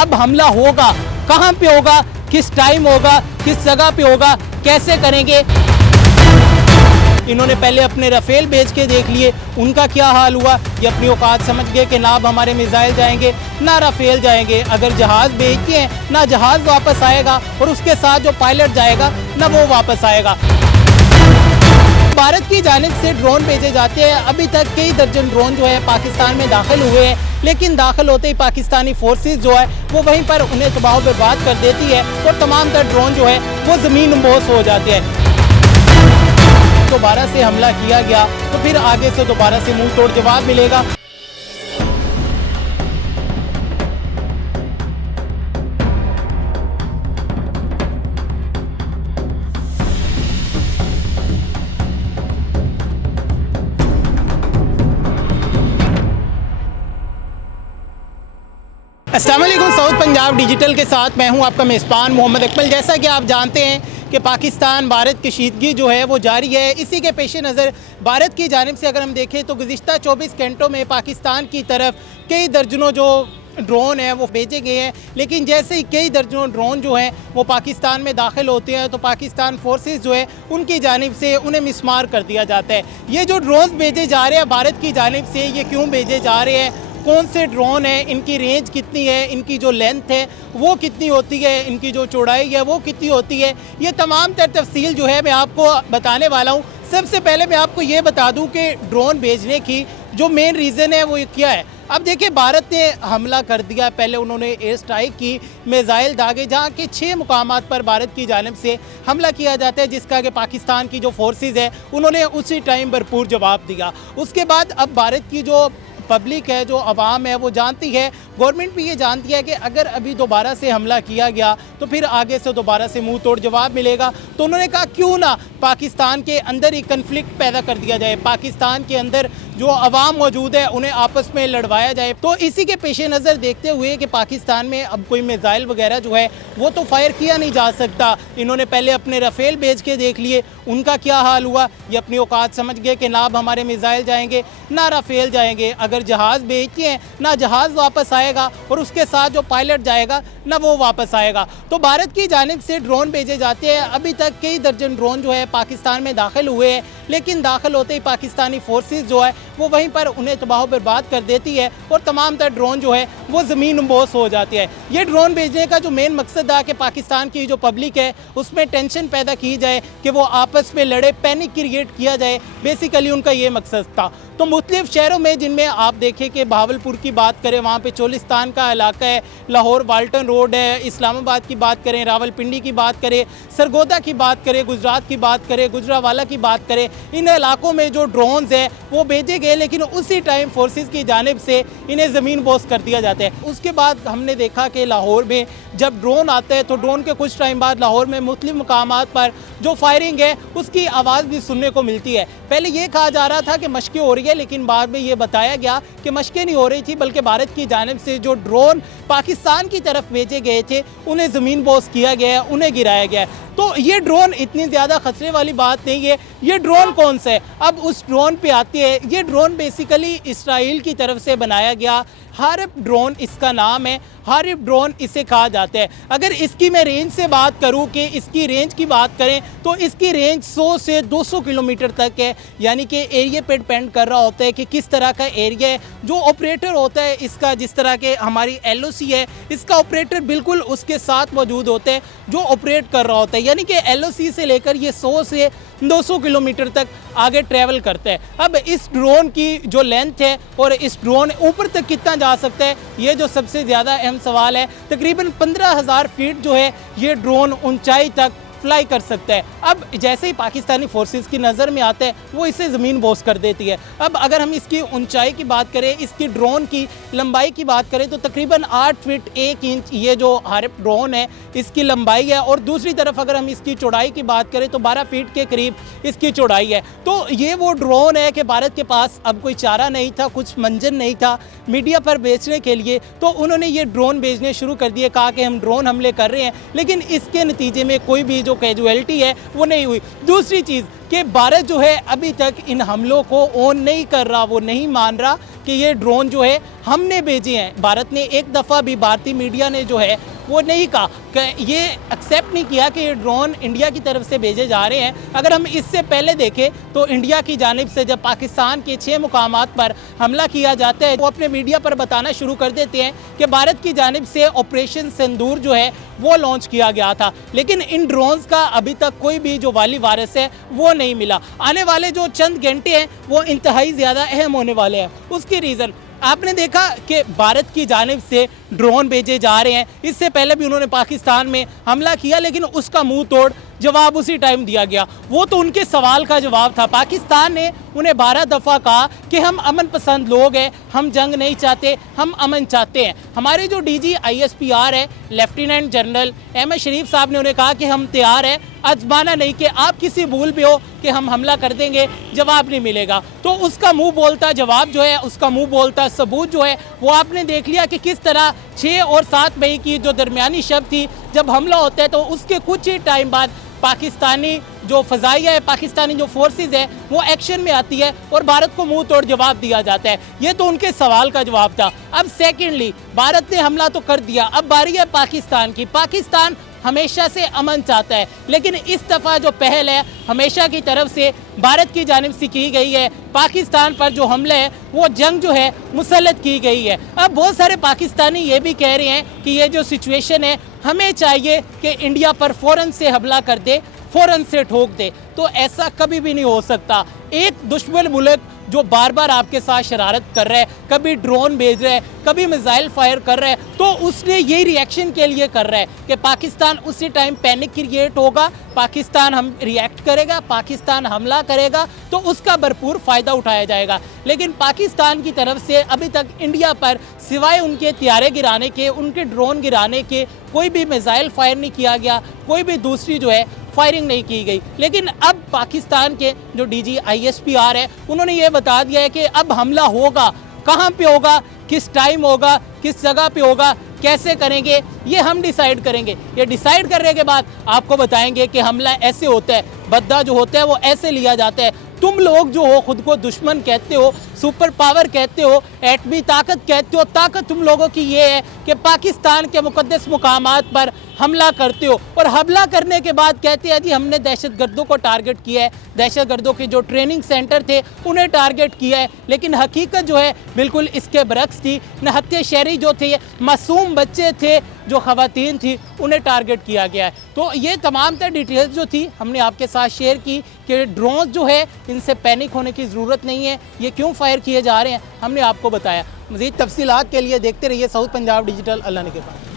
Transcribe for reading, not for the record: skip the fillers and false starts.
अब हमला होगा, कहां पे होगा, किस टाइम होगा, किस जगह पे होगा, कैसे करेंगे। इन्होंने पहले अपने राफेल भेज के देख लिए, उनका क्या हाल हुआ। ये अपनी औकात समझ गए कि ना अब हमारे मिसाइल जाएंगे ना राफेल जाएंगे। अगर जहाज़ भेजते हैं ना जहाज़ वापस आएगा और उसके साथ जो पायलट जाएगा ना वो वापस आएगा। भारत की जानिब से ड्रोन भेजे जाते हैं। अभी तक कई दर्जन ड्रोन जो है पाकिस्तान में दाखिल हुए हैं, लेकिन दाखिल होते ही पाकिस्तानी फोर्सेस जो है वो वहीं पर उन्हें तबाह बर्बाद कर देती है और तमाम तर ड्रोन जो है वो ज़मीन नमोस हो जाते हैं। दोबारा से हमला किया गया तो फिर आगे से दोबारा से मुंह तोड़ जवाब मिलेगा। अस्सलाम वालेकुम, साउथ पंजाब डिजिटल के साथ मैं हूं आपका मेज़बान मोहम्मद अकमल। जैसा कि आप जानते हैं कि पाकिस्तान भारत कशीदगी जो है वो जारी है। इसी के पेश नज़र भारत की जानिब से अगर हम देखें तो गुज़िश्ता 24 घंटों में पाकिस्तान की तरफ कई दर्जनों जो ड्रोन हैं वो भेजे गए हैं। लेकिन जैसे ही कई दर्जनों ड्रोन जो हैं वो पाकिस्तान में दाखिल होते हैं तो पाकिस्तान फोर्सेस जो है उनकी जानिब से उन्हें मिसमार कर दिया जाता है। ये जो ड्रोन भेजे जा रहे हैं भारत की जानिब से, ये क्यों भेजे जा रहे हैं, कौन से ड्रोन हैं, इनकी रेंज कितनी है, इनकी जो लेंथ है वो कितनी होती है, इनकी जो चौड़ाई है वो कितनी होती है, ये तमाम तर तफसील जो है मैं आपको बताने वाला हूँ। सबसे पहले मैं आपको ये बता दूँ कि ड्रोन भेजने की जो मेन रीज़न है वो क्या है। अब देखिए, भारत ने हमला कर दिया। पहले उन्होंने एयर स्ट्राइक की, मिसाइल दागे, जहाँ के 6 मुकामात पर भारत की जानिब से हमला किया जाता है, जिसका कि पाकिस्तान की जो फोर्सेस है उन्होंने उसी टाइम भरपूर जवाब दिया। उसके बाद अब भारत की जो पब्लिक है, जो अवाम है, वो जानती है, गवर्नमेंट भी ये जानती है कि अगर अभी दोबारा से हमला किया गया तो फिर आगे से दोबारा से मुंह तोड़ जवाब मिलेगा। तो उन्होंने कहा क्यों ना पाकिस्तान के अंदर ही कन्फ्लिक्ट पैदा कर दिया जाए, पाकिस्तान के अंदर जो अवाम मौजूद है उन्हें आपस में लड़वाया जाए। तो इसी के पेश नज़र देखते हुए कि पाकिस्तान में अब कोई मिसाइल वगैरह जो है वो तो फायर किया नहीं जा सकता, इन्होंने पहले अपने राफेल भेज के देख लिए, उनका क्या हाल हुआ। ये अपनी औकात समझ गए कि ना अब हमारे मिसाइल जाएंगे ना राफेल जाएंगे। अगर जहाज़ भेजते हैं ना जहाज़ वापस आएगा और उसके साथ जो पायलट जाएगा ना वो वापस आएगा। तो भारत की जानिब से ड्रोन भेजे जाते हैं। अभी तक कई दर्जन ड्रोन जो है पाकिस्तान में दाखिल हुए हैं, लेकिन दाखिल होते ही पाकिस्तानी फोर्सेस जो है वो वहीं पर उन्हें तबाह बर्बाद कर देती है और तमाम तर ड्रोन जो है वो ज़मीन नमोस हो जाती है। ये ड्रोन भेजने का जो मेन मकसद था कि पाकिस्तान की जो पब्लिक है उसमें टेंशन पैदा की जाए, कि वो आपस में लड़े, पैनिक क्रिएट किया जाए, बेसिकली उनका ये मकसद था। तो मुख्तलिफ शहरों में, जिनमें आप देखें कि बहावलपुर की बात करें, वहाँ पे चोलिस्तान का इलाका है, लाहौर वाल्टन रोड है, इस्लामाबाद की बात करें, रावलपिंडी की बात करें, सरगोदा की बात करें, गुजरात की बात करें, गुजरावाला की बात करें, इन इलाकों में जो ड्रोन्स हैं वो भेजे गए, लेकिन उसी टाइम फोर्सेस की जानिब से इन्हें ज़मीन बोस कर दिया जाता है। उसके बाद हमने देखा कि लाहौर में जब ड्रोन आता है तो ड्रोन के कुछ टाइम बाद लाहौर में मुख्तलिफ मुकामात पर जो फायरिंग है उसकी आवाज़ भी सुनने को मिलती है। पहले ये कहा जा रहा था कि मशक़ें हो रही है, लेकिन बाद में ये बताया गया कि मशक़ें नहीं हो रही थी, बल्कि भारत की जानिब से जो ड्रोन पाकिस्तान की तरफ भेजे गए थे उन्हें ज़मीन बोस किया गया है, उन्हें गिराया गया है। तो ये ड्रोन इतनी ज़्यादा खतरे वाली बात नहीं है। ये ड्रोन कौन सा है, अब उस ड्रोन पे आते हैं। ये ड्रोन बेसिकली इसराइल की तरफ से बनाया गया हारिब ड्रोन इसका नाम है, हारिब ड्रोन इसे कहा जाता है। अगर इसकी मैं रेंज से बात करूं, कि इसकी रेंज की बात करें तो इसकी रेंज 100 से 200 किलोमीटर तक है, यानी कि एरिया पे डिपेंड कर रहा होता है कि किस तरह का एरिया है। जो ऑपरेटर होता है इसका, जिस तरह के हमारी LOC है, इसका ऑपरेटर बिल्कुल उसके साथ मौजूद होते हैं जो ऑपरेट कर रहा होता है, यानी कि LOC से लेकर ये 100 से 200 किलोमीटर तक आगे ट्रैवल करता है। अब इस ड्रोन की जो लेंथ है और इस ड्रोन ऊपर तक कितना जा सकता है, ये जो सबसे ज़्यादा अहम सवाल है। तकरीबन 15,000 फीट जो है ये ड्रोन ऊंचाई तक फ्लाई कर सकता है। अब जैसे ही पाकिस्तानी फोर्सेस की नज़र में आता है वो इसे ज़मीन बोस कर देती है। अब अगर हम इसकी ऊंचाई की बात करें, इसकी ड्रोन की लंबाई की बात करें तो तकरीबन 8 फीट 1 इंच ये जो हारिब ड्रोन है इसकी लंबाई है, और दूसरी तरफ अगर हम इसकी चौड़ाई की बात करें तो 12 फीट के करीब इसकी चौड़ाई है। तो ये वो ड्रोन है कि भारत के पास अब कोई चारा नहीं था, कुछ मंजर नहीं था मीडिया पर बेचने के लिए, तो उन्होंने ये ड्रोन भेजने शुरू कर दिए, कहा कि हम ड्रोन हमले कर रहे हैं, लेकिन इसके नतीजे में कोई भी जो कैजुअलिटी है वो नहीं हुई। दूसरी चीज़, कि भारत जो है अभी तक इन हमलों को ऑन नहीं कर रहा, वो नहीं मान रहा कि ये ड्रोन जो है हमने भेजे हैं। भारत ने एक दफ़ा भी, भारतीय मीडिया ने जो है वो नहीं कहा कि ये एक्सेप्ट नहीं किया कि ये ड्रोन इंडिया की तरफ से भेजे जा रहे हैं। अगर हम इससे पहले देखें तो इंडिया की जानिब से जब पाकिस्तान के 6 मुकामात पर हमला किया जाता है, वो अपने मीडिया पर बताना शुरू कर देते हैं कि भारत की जानिब से ऑपरेशन सिंदूर जो है वो लॉन्च किया गया था। लेकिन इन ड्रोन्स का अभी तक कोई भी जो वाली वारिस है वो नहीं मिला। आने वाले जो चंद घंटे हैं वो इंतहाई ज़्यादा अहम होने वाले हैं। उसकी रीज़न आपने देखा कि भारत की जानिब से ड्रोन भेजे जा रहे हैं। इससे पहले भी उन्होंने पाकिस्तान में हमला किया, लेकिन उसका मुंह तोड़ जवाब उसी टाइम दिया गया। वो तो उनके सवाल का जवाब था। पाकिस्तान ने उन्हें 12 दफ़ा कहा कि हम अमन पसंद लोग हैं, हम जंग नहीं चाहते, हम अमन चाहते हैं। हमारे जो DG ISPR है, लेफ्टिनेंट जनरल अहमद शरीफ साहब ने उन्हें कहा कि हम तैयार हैं, अजमाना नहीं कि आप किसी भूल पे हो कि हम हमला कर देंगे, जवाब नहीं मिलेगा। तो उसका मुंह बोलता जवाब जो है, उसका मुंह बोलता सबूत जो है, वो आपने देख लिया कि किस तरह 6 और 7 मई की जो दरमियानी शब थी, जब हमला होता है तो उसके कुछ ही टाइम बाद पाकिस्तानी जो फ़ज़ाइया है, पाकिस्तानी जो फोर्सेस है, वो एक्शन में आती है और भारत को मुंह तोड़ जवाब दिया जाता है। ये तो उनके सवाल का जवाब था। अब सेकेंडली, भारत ने हमला तो कर दिया, अब बारी है पाकिस्तान की। पाकिस्तान हमेशा से अमन चाहता है, लेकिन इस दफ़ा जो पहल है हमेशा की तरफ से भारत की जानिब से की गई है। पाकिस्तान पर जो हमले है वो जंग जो है मुसल्लत की गई है। अब बहुत सारे पाकिस्तानी ये भी कह रहे हैं कि ये जो सिचुएशन है, हमें चाहिए कि इंडिया पर फ़ौरन से हमला कर दे, फ़ौरन से ठोक दे। तो ऐसा कभी भी नहीं हो सकता। एक दुश्मन मुल्क जो बार बार आपके साथ शरारत कर रहा है, कभी ड्रोन भेज रहा है, कभी मिसाइल फायर कर रहा है, तो उसने ये रिएक्शन के लिए कर रहा है कि पाकिस्तान उसी टाइम पैनिक क्रिएट होगा, पाकिस्तान हम रिएक्ट करेगा, पाकिस्तान हमला करेगा, तो उसका भरपूर फ़ायदा उठाया जाएगा। लेकिन पाकिस्तान की तरफ से अभी तक इंडिया पर सिवाय उनके तैयारे गिराने के, उनके ड्रोन गिराने के, कोई भी मिसाइल फायर नहीं किया गया, कोई भी दूसरी जो है फायरिंग नहीं की गई। लेकिन अब पाकिस्तान के जो DG ISPR है, उन्होंने ये बता दिया है कि अब हमला होगा, कहाँ पे होगा, किस टाइम होगा, किस जगह पे होगा, कैसे करेंगे, ये हम डिसाइड करेंगे। ये डिसाइड करने के बाद आपको बताएंगे कि हमला ऐसे होता है, बदला जो होता है वो ऐसे लिया जाता है। तुम लोग जो हो खुद को दुश्मन कहते हो, सुपर पावर कहते हो, एटमी ताकत कहते हो, ताकत तुम लोगों की ये है कि पाकिस्तान के मुकद्दस मुकामात पर हमला करते हो और हमला करने के बाद कहते हैं जी हमने दहशतगर्दों को टारगेट किया है, दहशतगर्दों के जो ट्रेनिंग सेंटर थे उन्हें टारगेट किया है। लेकिन हकीकत जो है बिल्कुल इसके बरक्स थी। निहत्थे शहरी जो थे, मासूम बच्चे थे, जो ख़वातीन थी, उन्हें टारगेट किया गया है। तो ये तमाम तर डिटेल्स जो थी हमने आपके साथ शेयर की कि ड्रोन जो है इनसे पैनिक होने की ज़रूरत नहीं है, ये क्यों फायर किए जा रहे हैं हमने आपको बताया। मज़ीद तफसीलात के लिए देखते रहिए साउथ पंजाब डिजिटल। अल्लाह ने के पास।